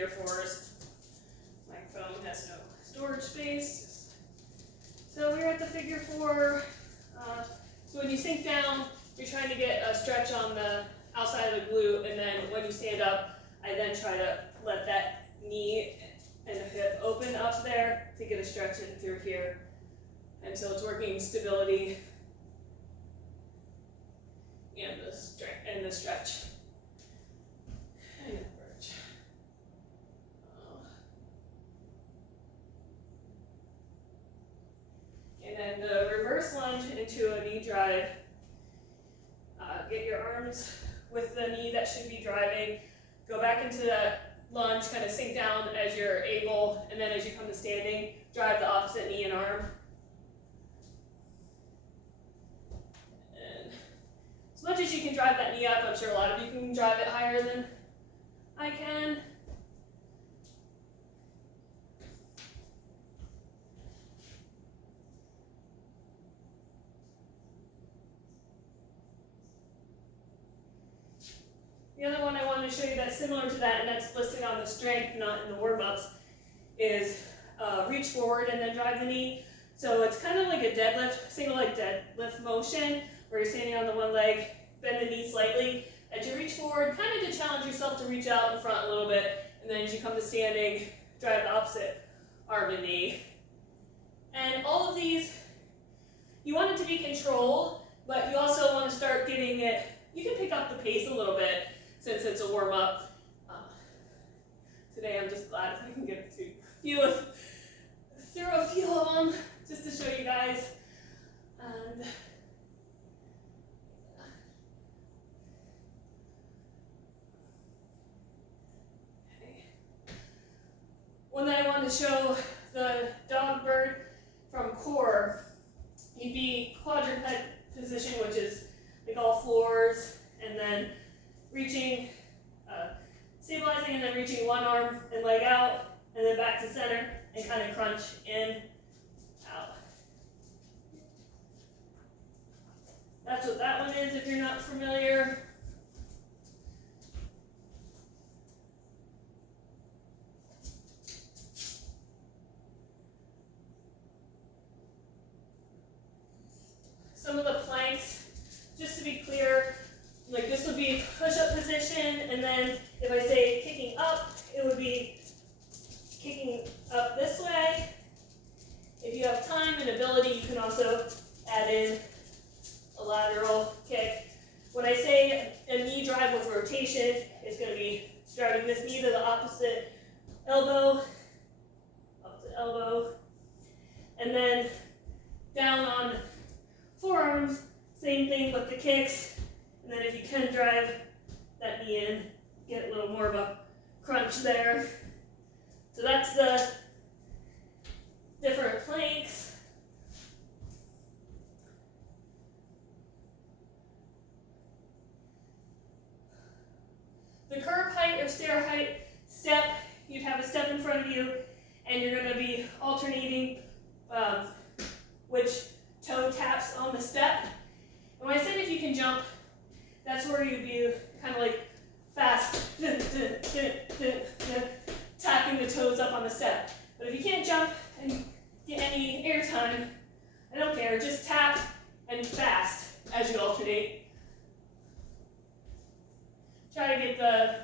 figure fours. My phone has no storage space. So we're at the figure four. So when you sink down, you're trying to get a stretch on the outside of the glute, and then when you stand up, I then try to let that knee and the hip open up there to get a stretch in through here. And so it's working stability and the stretch. And the bridge. And then the reverse lunge into a knee drive. Get your arms with the knee that should be driving. Go back into that lunge, kind of sink down as you're able, and then as you come to standing, drive the opposite knee and arm. And as much as you can drive that knee up, I'm sure a lot of you can drive it higher than I can. The other one I wanted to show you that's similar to that, and that's listed on the strength, not in the warm-ups, is reach forward and then drive the knee. So it's kind of like a deadlift, single leg deadlift motion, where you're standing on the one leg, bend the knee slightly. As you reach forward, kind of to challenge yourself to reach out in front a little bit, and then as you come to standing, drive the opposite arm and knee. And all of these, you want it to be controlled, but you also want to start getting it, you can pick up the pace a little bit, since it's a warm-up. Today I'm just glad if I can get through a few of them, just to show you guys. And okay. One that I wanted to show, the dog bird from core, you'd be quadruped position, which is like all fours, and then reaching, stabilizing, and then reaching one arm and leg out, and then back to center, and kind of crunch in, out. That's what that one is if you're not familiar. Some of the planks, just to be clear, like this would be push-up position, and then if I say kicking up, it would be kicking up this way. If you have time and ability, you can also add in a lateral kick. When I say a knee drive with rotation, it's going to be driving this knee to the opposite elbow, and then down on forearms, same thing with the kicks. And then if you can drive that knee in, get a little more of a crunch there. So that's the different planks. The curb height or stair height step, you'd have a step in front of you, and you're going to be alternating which toe taps on the step. And when I said if you can jump, that's where you'd be kind of like fast, tapping the toes up on the step. But if you can't jump and get any air time, I don't care, just tap and fast as you alternate. Try to get the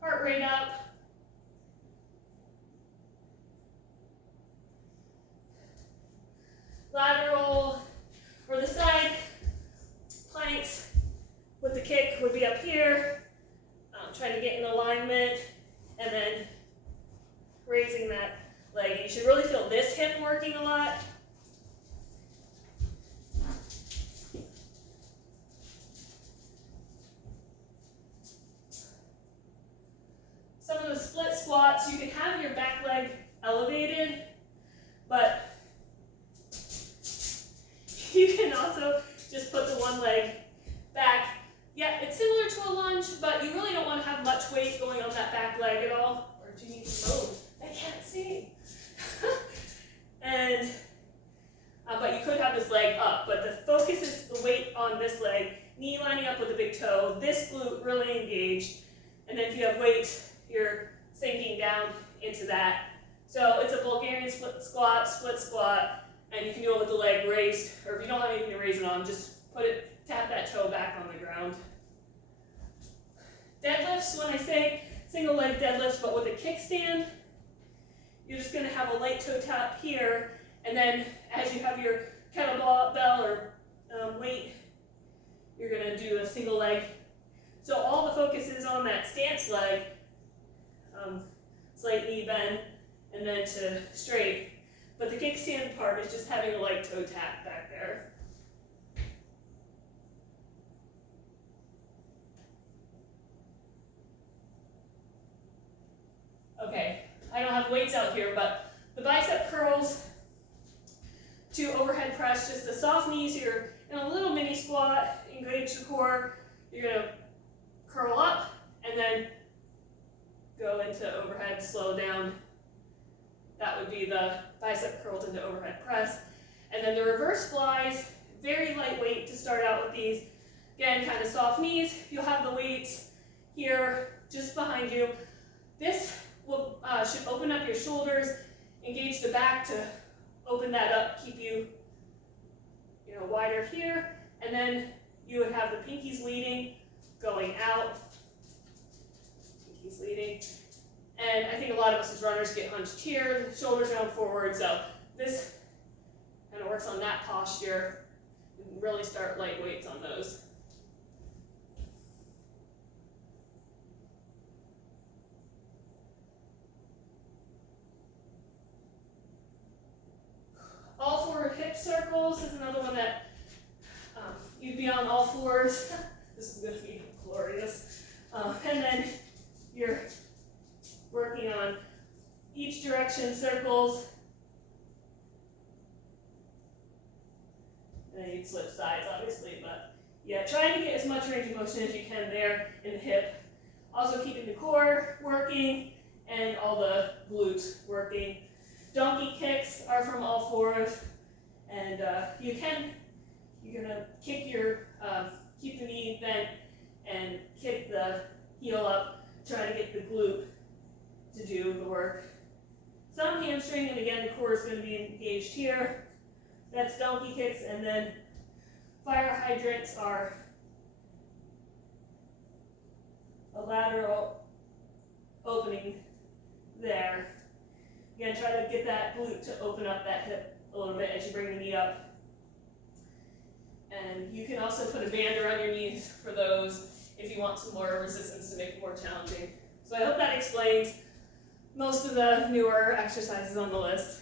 heart rate up. Lateral or the side planks with the kick would be up here. Trying to get in alignment and then raising that leg. You should really feel this hip working a lot. Some of the split squats, you can have your back leg elevated, but you can also just put the one leg back. Yeah, it's similar to a lunge, but you really don't want to have much weight going on that back leg at all. Or do you need to move? I can't see. And but you could have this leg up, but the focus is the weight on this leg, knee lining up with the big toe, this glute really engaged, and then if you have weight, your sinking down into that. So it's a Bulgarian split squat, and you can do it with the leg raised, or if you don't have anything to raise it on, just tap that toe back on the ground. Deadlifts, when I say single leg deadlifts, but with a kickstand, you're just going to have a light toe tap here, and then as you have your kettlebell or weight, you're going to do a single leg. So all the focus is on that stance leg, slight knee bend, and then to straight. But the kickstand part is just having a light toe tap back there. Okay, I don't have weights out here, but the bicep curls to overhead press, just the soft knees. You're in a little mini squat, engage the core. You're going to curl up and then go into overhead, slow down. That would be the bicep curls into overhead press. And then the reverse flies, very lightweight to start out with these. Again, kind of soft knees. You'll have the weights here just behind you. This will should open up your shoulders, engage the back to open that up, keep you wider here. And then you would have the pinkies leading, going out. Pinkies leading. And I think a lot of us as runners get hunched here, the shoulders down forward, so this kind of works on that posture. You can really start light weights on those. All four hip circles is another one that you'd be on all fours. This is going to be glorious. And then you're working on each direction circles. And then you'd switch sides, obviously, but yeah, trying to get as much range of motion as you can there in the hip. Also keeping the core working and all the glutes working. Donkey kicks are from all fours, and you're gonna kick keep the knee bent and kick the heel up, try to get the glute to do the work. Some hamstring, and again, the core is going to be engaged here. That's donkey kicks, and then fire hydrants are a lateral opening there. Again, try to get that glute to open up that hip a little bit as you bring the knee up. And you can also put a band around your knees for those if you want some more resistance to make it more challenging. So I hope that explains most of the newer exercises on the list.